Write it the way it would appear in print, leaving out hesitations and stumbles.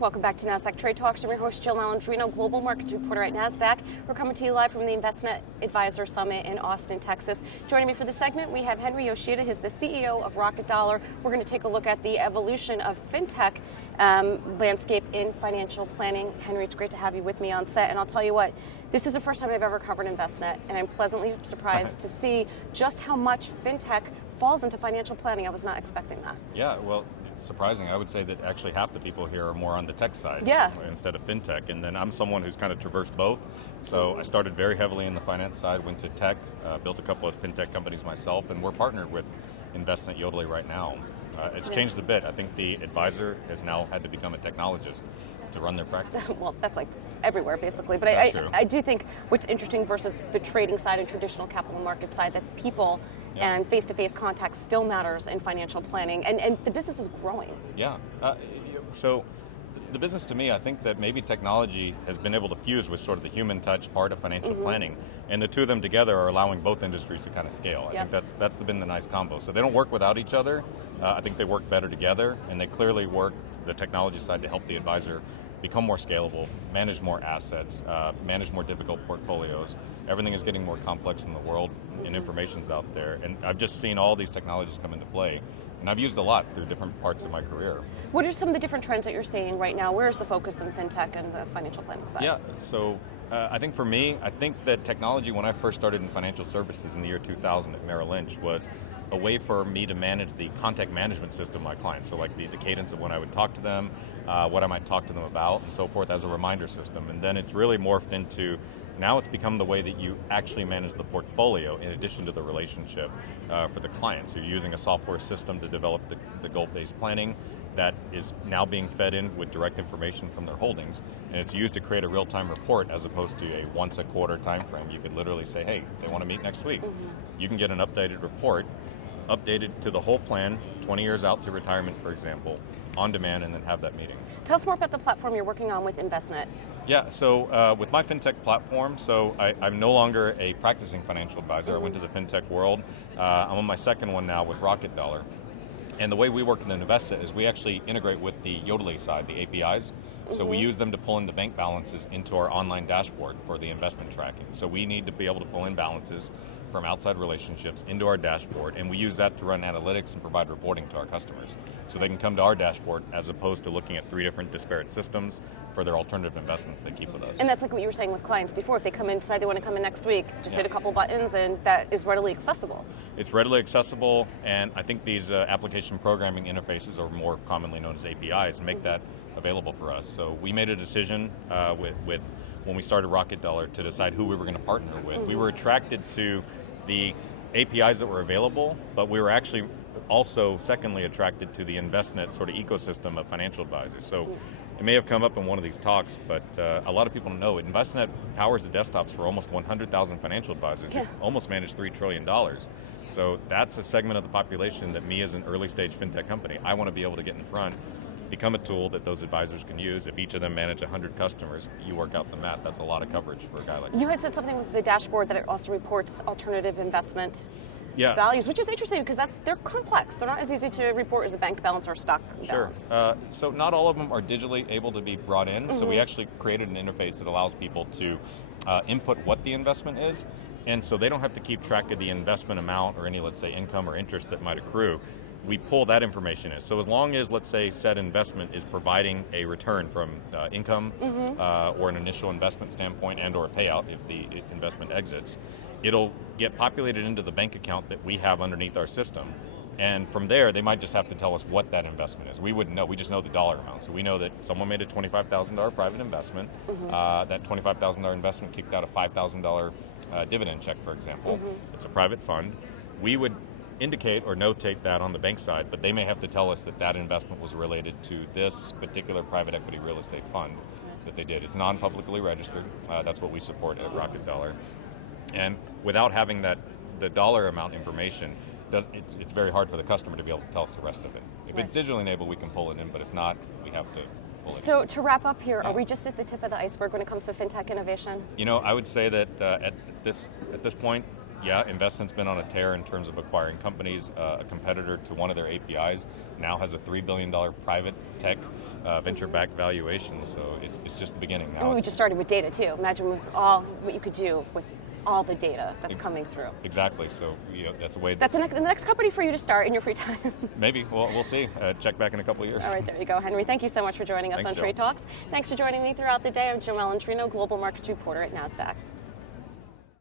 Welcome back to Nasdaq Trade Talks. I'm your host, Jill Malandrino, Global Markets Reporter at Nasdaq. We're coming to you live from the InvestNet Advisor Summit in Austin, Texas. Joining me for the segment, we have Henry Yoshida. He's the CEO of Rocket Dollar. We're going to take a look at the evolution of FinTech landscape in financial planning. Henry, it's great to have you with me on set. And I'll tell you what, this is the first time I've ever covered InvestNet, and I'm pleasantly surprised to see just how much FinTech falls into financial planning. I was not expecting that. Yeah, well, it's surprising. I would say that actually half the people here are more on the tech side instead of FinTech. And then I'm someone who's kind of traversed both. So I started very heavily in the finance side, went to tech, built a couple of FinTech companies myself, and we're partnered with InvestNet Yodlee right now. It's changed a bit. I think the advisor has now had to become a technologist to run their practice. Well, that's like everywhere, basically. But I do think what's interesting versus the trading side and traditional capital market side, that people and face-to-face contact still matters in financial planning, and the business is growing. Yeah. So the business, to me, I think that maybe technology has been able to fuse with sort of the human touch part of financial planning, and the two of them together are allowing both industries to kind of scale. I think that's been the nice combo. So they don't work without each other. I think they work better together, and they clearly work the technology side to help the advisor become more scalable, manage more assets, manage more difficult portfolios. Everything is getting more complex in the world, and information's out there. And I've just seen all these technologies come into play, and I've used a lot through different parts of my career. What are some of the different trends that you're seeing right now? Where is the focus in FinTech and the financial planning side? Yeah, so I think for me, I think that technology, when I first started in financial services in the year 2000 at Merrill Lynch, was a way for me to manage the contact management system of my clients. So like the cadence of when I would talk to them, what I might talk to them about, and so forth, as a reminder system. And then it's really morphed into, now it's become the way that you actually manage the portfolio in addition to the relationship for the client. So you're using a software system to develop the goal-based planning that is now being fed in with direct information from their holdings, and it's used to create a real-time report as opposed to a once-a-quarter time frame. You could literally say, hey, they want to meet next week. You can get an updated report, updated to the whole plan, 20 years out to retirement, for example, on demand, and then have that meeting. Tell us more about the platform you're working on with InvestNet. Yeah, so with my FinTech platform, so I'm no longer a practicing financial advisor. I went to the FinTech world. I'm on my second one now with Rocket Dollar. And the way we work in the InvestNet is we actually integrate with the Yodlee side, the APIs. So we use them to pull in the bank balances into our online dashboard for the investment tracking. So we need to be able to pull in balances from outside relationships into our dashboard, and we use that to run analytics and provide reporting to our customers. So they can come to our dashboard as opposed to looking at 3 different disparate systems for their alternative investments they keep with us. And that's like what you were saying with clients before. If they come in, decide they want to come in next week, just hit a couple buttons, and that is readily accessible. It's readily accessible, and I think these application programming interfaces, or more commonly known as APIs, make that available for us. So we made a decision with when we started Rocket Dollar to decide who we were going to partner with. We were attracted to the APIs that were available, but we were actually also secondly attracted to the InvestNet sort of ecosystem of financial advisors. So it may have come up in one of these talks, but a lot of people don't know it. InvestNet powers the desktops for almost 100,000 financial advisors who almost manage $3 trillion. So that's a segment of the population that me as an early stage FinTech company, I want to be able to get in front, become a tool that those advisors can use. If each of them manage 100 customers, you work out the math. That's a lot of coverage for a guy like you. You had said something with the dashboard that it also reports alternative investment values, which is interesting because they're complex. They're not as easy to report as a bank balance or stock balance. Sure. So not all of them are digitally able to be brought in. So we actually created an interface that allows people to input what the investment is. And so they don't have to keep track of the investment amount or any, let's say, income or interest that might accrue. We pull that information in. So as long as, let's say, said investment is providing a return from income or an initial investment standpoint and or a payout if the investment exits, it'll get populated into the bank account that we have underneath our system. And from there, they might just have to tell us what that investment is. We wouldn't know. We just know the dollar amount. So we know that someone made a $25,000 private investment. That $25,000 investment kicked out a $5,000 dividend check, for example. It's a private fund. We would indicate or notate that on the bank side, but they may have to tell us that that investment was related to this particular private equity real estate fund that they did. It's non-publicly registered. That's what we support at Rocket Dollar. And without having the dollar amount information, it's very hard for the customer to be able to tell us the rest of it. If it's digitally enabled, we can pull it in, but if not, we have to pull it in. So to wrap up here, are we just at the tip of the iceberg when it comes to FinTech innovation? You know, I would say that at this point, Yeah, Investment's been on a tear in terms of acquiring companies. A competitor to one of their APIs now has a $3 billion private tech venture-backed valuation, so it's just the beginning. Now and we just started with data too. Imagine with all what you could do with all the data that's coming through. Exactly, so that's a way. That's the next company for you to start in your free time. Maybe, we'll see. Check back in a couple of years. All right, there you go, Henry. Thank you so much for joining us on Jill. Trade Talks. Thanks for joining me throughout the day. I'm Jill Malandrino, Global Markets Reporter at Nasdaq.